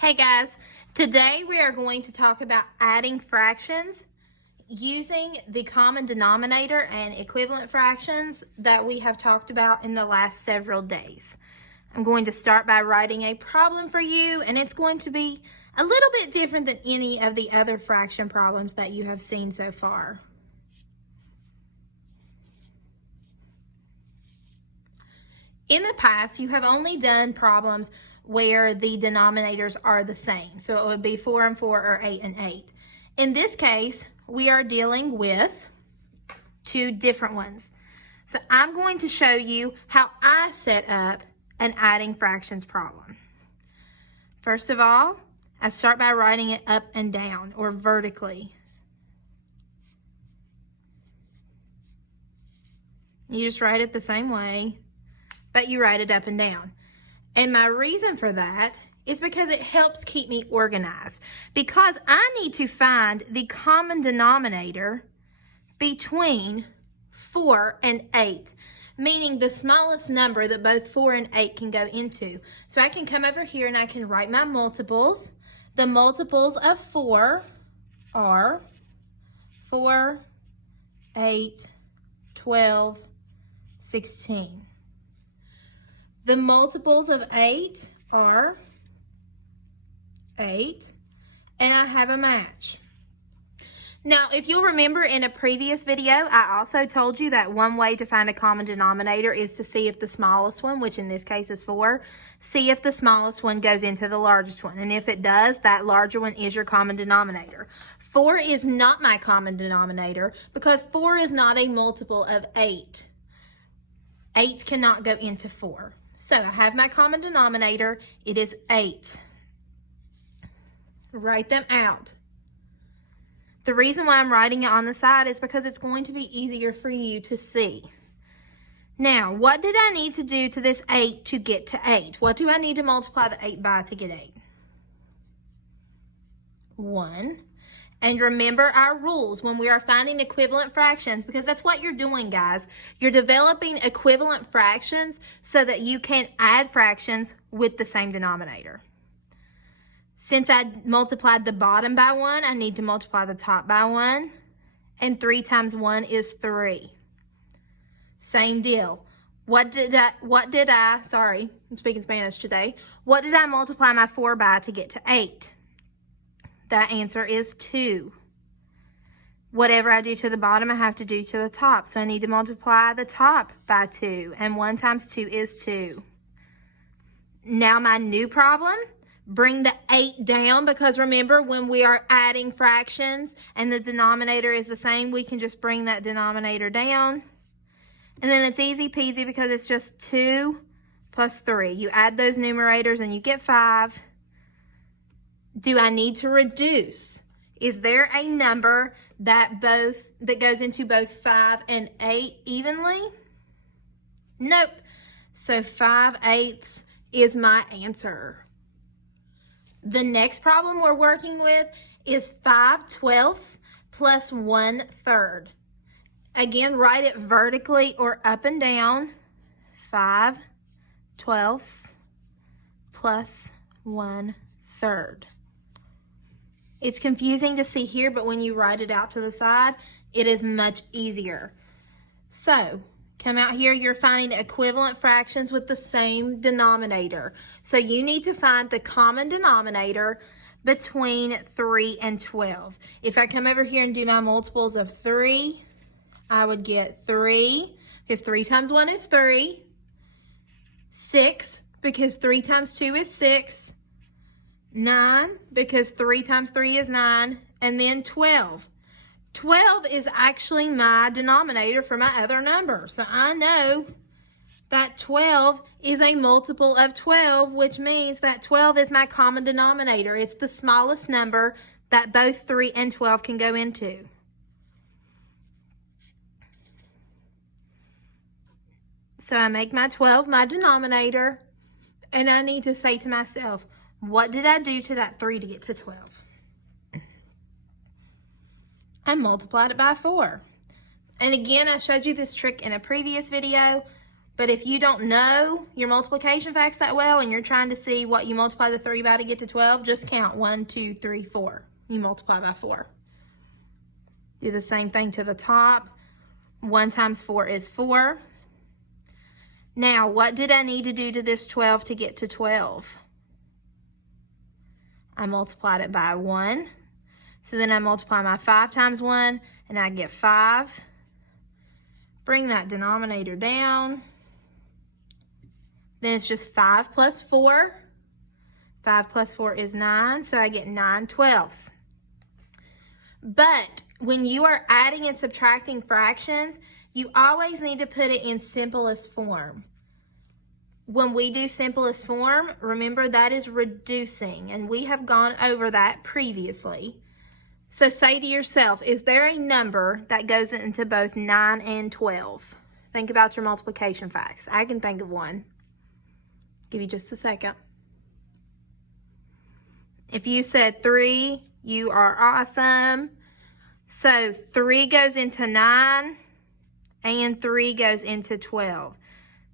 Hey guys, today we are going to talk about adding fractions using the common denominator and equivalent fractions that we have talked about in the last several days. I'm going to start by writing a problem for you, and it's going to be a little bit different than any of the other fraction problems that you have seen so far. In the past, you have only done problems where the denominators are the same. So it would be 4 and 4 or 8 and 8. In this case, we are dealing with two different ones. So I'm going to show you how I set up an adding fractions problem. First of all, I start by writing it up and down or vertically. You just write it the same way, but you write it up and down. And my reason for that is because it helps keep me organized. Because I need to find the common denominator between 4 and 8, meaning the smallest number that both 4 and 8 can go into. So I can come over here and I can write my multiples. The multiples of 4 are 4, 8, 12, 16. The multiples of 8 are 8, and I have a match. Now, if you'll remember in a previous video, I also told you that one way to find a common denominator is to see if the smallest one, which in this case is 4, see if the smallest one goes into the largest one. And if it does, that larger one is your common denominator. 4 is not my common denominator because 4 is not a multiple of 8. 8 cannot go into 4. So I have my common denominator. It is 8. Write them out. The reason why I'm writing it on the side is because it's going to be easier for you to see. Now, what did I need to do to this 8 to get to 8? What do I need to multiply the 8 by to get 8? 1. And remember our rules when we are finding equivalent fractions, because that's what you're doing, guys. You're developing equivalent fractions so that you can add fractions with the same denominator. Since I multiplied the bottom by 1, I need to multiply the top by 1. And 3 times 1 is 3. Same deal. Sorry, I'm speaking Spanish today. What did I multiply my 4 by to get to 8? That answer is 2. Whatever I do to the bottom, I have to do to the top. So I need to multiply the top by 2. And 1 times 2 is 2. Now my new problem, bring the 8 down, because remember when we are adding fractions and the denominator is the same, we can just bring that denominator down. And then it's easy peasy because it's just 2 plus 3. You add those numerators and you get 5. Do I need to reduce? Is there a number that goes into both 5 and 8 evenly? Nope. So 5/8 is my answer. The next problem we're working with is 5/12 plus 1/3. Again, write it vertically or up and down. 5/12 plus 1/3. It's confusing to see here, but when you write it out to the side, it is much easier. So, come out here, you're finding equivalent fractions with the same denominator. So you need to find the common denominator between 3 and 12. If I come over here and do my multiples of 3, I would get 3, because 3 times 1 is 3. 6, because 3 times 2 is 6. 9, because 3 times 3 is 9, and then 12. 12 is actually my denominator for my other number. So I know that 12 is a multiple of 12, which means that 12 is my common denominator. It's the smallest number that both 3 and 12 can go into. So I make my 12 my denominator, and I need to say to myself, what did I do to that 3 to get to 12? I multiplied it by 4. And again, I showed you this trick in a previous video. But if you don't know your multiplication facts that well and you're trying to see what you multiply the 3 by to get to 12, just count 1, 2, 3, 4. You multiply by 4. Do the same thing to the top. 1 times 4 is 4. Now, what did I need to do to this 12 to get to 12? I multiplied it by 1. So then I multiply my 5 times 1, and I get 5. Bring that denominator down. Then it's just 5 plus 4. 5 plus 4 is 9, so I get 9/12. But when you are adding and subtracting fractions, you always need to put it in simplest form. When we do simplest form, remember that is reducing, and we have gone over that previously. So say to yourself, is there a number that goes into both 9 and 12? Think about your multiplication facts. I can think of one. Give you just a second. If you said 3, you are awesome. So 3 goes into 9 and 3 goes into 12.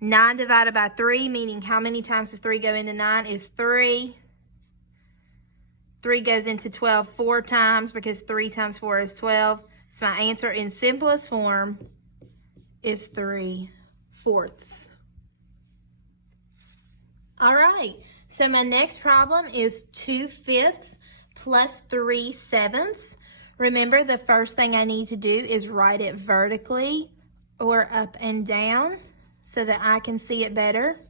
9 divided by 3, meaning how many times does 3 go into 9 is 3. 3 goes into 12 4 times because 3 times 4 is 12. So my answer in simplest form is 3/4. All right, so my next problem is 2/5 plus 3/7. Remember, the first thing I need to do is write it vertically or up and down so that I can see it better.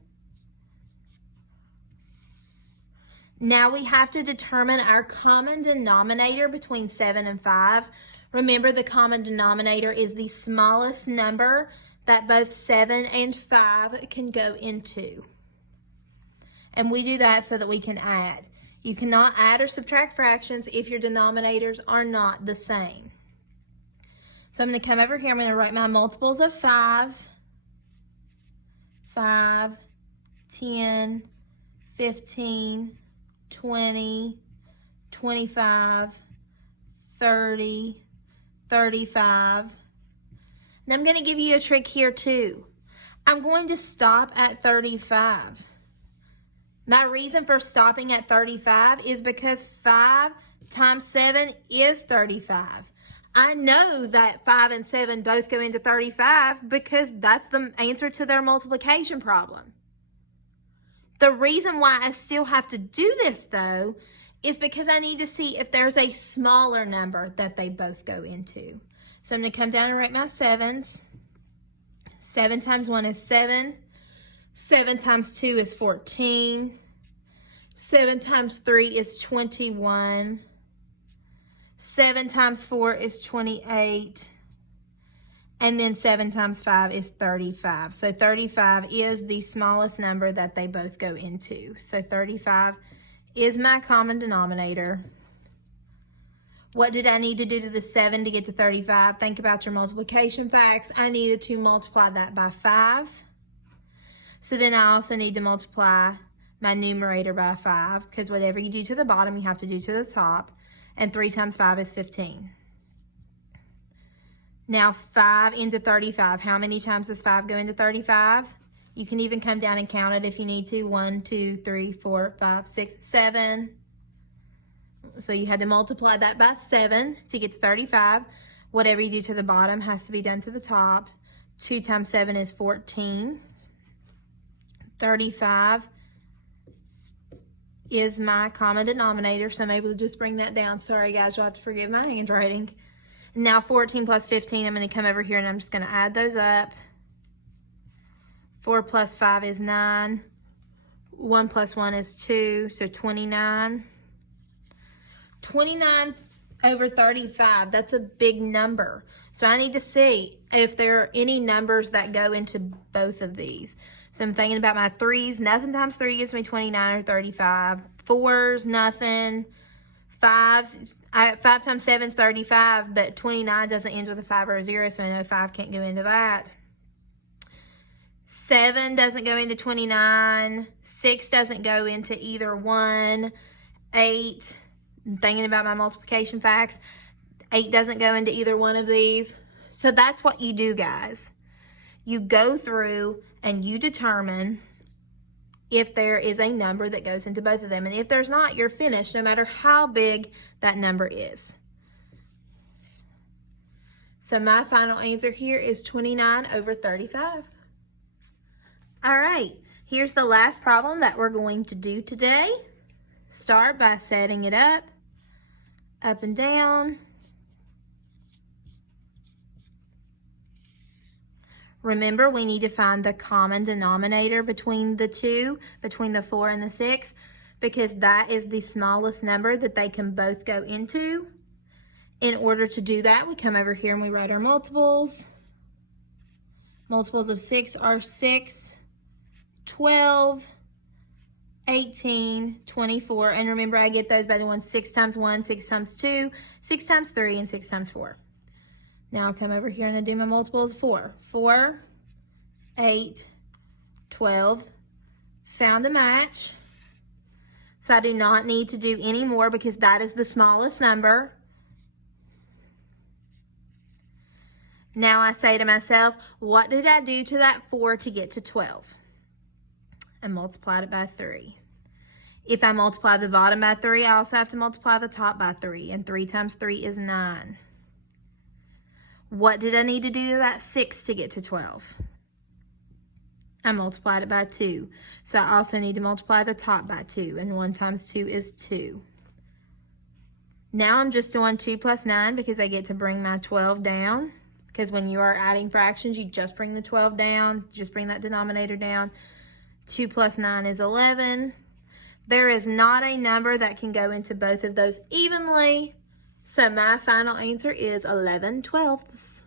Now we have to determine our common denominator between 7 and 5. Remember, the common denominator is the smallest number that both 7 and 5 can go into. And we do that so that we can add. You cannot add or subtract fractions if your denominators are not the same. So I'm going to come over here. I'm going to write my multiples of 5. 5, 10, 15, 20, 25, 30, 35. And I'm going to give you a trick here too. I'm going to stop at 35. My reason for stopping at 35 is because 5 times 7 is 35. I know that 5 and 7 both go into 35 because that's the answer to their multiplication problem. The reason why I still have to do this though is because I need to see if there's a smaller number that they both go into. So I'm going to come down and write my 7s. 7 times 1 is 7. 7 times 2 is 14. 7 times 3 is 21. 7 times 4 is 28. And then 7 times 5 is 35. So 35 is the smallest number that they both go into. So 35 is my common denominator. What did I need to do to the 7 to get to 35? Think about your multiplication facts. I needed to multiply that by 5. So then I also need to multiply my numerator by 5, because whatever you do to the bottom, you have to do to the top. And 3 times 5 is 15. Now 5 into 35. How many times does 5 go into 35? You can even come down and count it if you need to. 1, 2, 3, 4, 5, 6, 7. So you had to multiply that by 7 to get to 35. Whatever you do to the bottom has to be done to the top. 2 times 7 is 14. 35 is my common denominator, so I'm able to just bring that down. Sorry guys, you'll have to forgive my handwriting. Now 14 plus 15, I'm going to come over here and I'm just going to add those up. 4 plus 5 is 9. 1 plus 1 is 2, so 29. 29 over 35, that's a big number. So I need to see if there are any numbers that go into both of these. So I'm thinking about my 3s. Nothing times 3 gives me 29 or 35. 4s, nothing. 5s, 5 times 7 is 35, but 29 doesn't end with a 5 or a 0, so I know 5 can't go into that. 7 doesn't go into 29. 6 doesn't go into either one. 8, I'm thinking about my multiplication facts. 8 doesn't go into either one of these. So that's what you do, guys. You go through and you determine if there is a number that goes into both of them. And if there's not, you're finished, no matter how big that number is. So my final answer here is 29 over 35. All right, here's the last problem that we're going to do today. Start by setting it up and down. Remember, we need to find the common denominator between the two, between the 4 and the 6, because that is the smallest number that they can both go into. In order to do that, we come over here and we write our multiples. Multiples of 6 are 6, 12, 18, 24. And remember, I get those by doing 6 times 1, 6 times 2, 6 times 3, and 6 times 4. Now I'll come over here and I do my multiples. 4, 8, 12. Found a match. So I do not need to do any more because that is the smallest number. Now I say to myself, what did I do to that 4 to get to 12? I multiplied it by 3. If I multiply the bottom by 3, I also have to multiply the top by 3. And 3 times 3 is 9. What did I need to do to that 6 to get to 12? I multiplied it by 2. So I also need to multiply the top by 2. And 1 times 2 is 2. Now I'm just doing 2 plus 9 because I get to bring my 12 down. Because when you are adding fractions, you just bring the 12 down. Just bring that denominator down. 2 plus 9 is 11. There is not a number that can go into both of those evenly. So my final answer is 11/12.